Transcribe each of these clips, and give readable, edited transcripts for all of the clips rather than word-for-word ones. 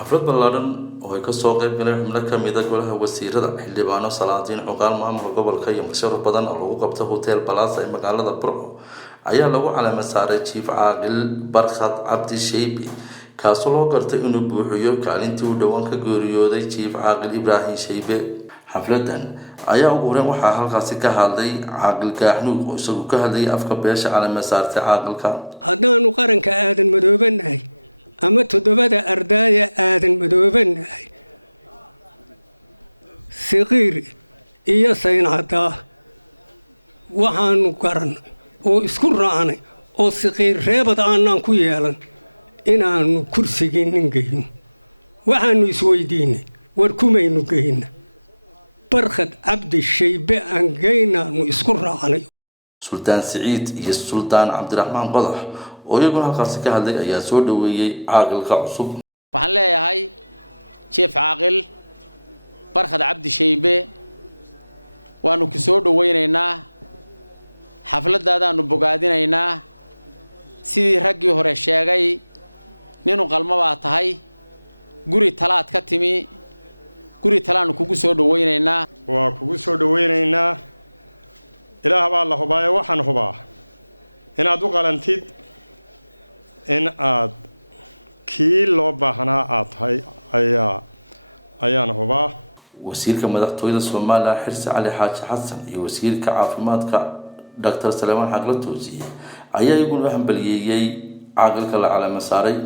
xaflad ballaaran oo ay ka soo qayb galeen xubno ka mid ah golaha wasiirada xildhibaano salaadiin xogaal maamulka gobolka iyo mushar badan oo lagu qabto hotel Plaza ee magaalada Burco ayaa lagu calaamad saaray Chief Caaqil Barkhad Cabdi Sheybi kaasoo loo gartay inuu buuxiyo kaalintii uu dhawaan ka geeriyooday Chief Caaqil Ibraahim Sheybe. xafladan ayaa ugu horreyn waxaa halkaasi ka hadlay Caaqil Gaaxnuug oo isagu ka hadlayay afka beesha calaamad saartay caaqilka. Sultan Saciid iyo Sultan Cabdiraxmaan Qodax oo iyaguna halkaasi ka hadlay ayaa soo dhaweeyay caaqilka cusub. wasiirka madaxtooyada Soomaaliya Xirsi Cali Xaaji Xasan iyo wasiirka caafimaadka Dr. Salmaan Xagla Toosiye ayaa iyaguna hambalyeeyay caaqilka la calaamad saaray.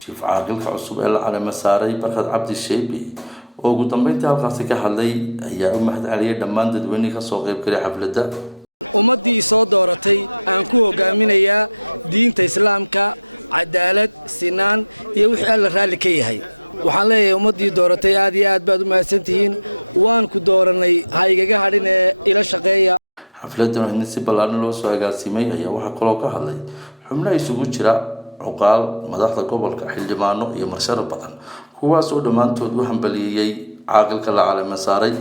Chief Caaqilka cusub ee la calaamad saaray Barkhad Cabdi Sheybi oo ugu dambeyntii halkaasi ka hadlay ayaa u mahadceliyay dhammaan dadweynaha ka soo qayb galay xafladda. xafladan si ballaaran loo soo agaasimay ayaa waxaa kaloo ka hadlay xubno isugu jira cuqaal madaxda gobolka xildhibaano iyo marshar badan kuwaas oo dhammaantood u hambalyeeyay caaqilka la calaamad saaray.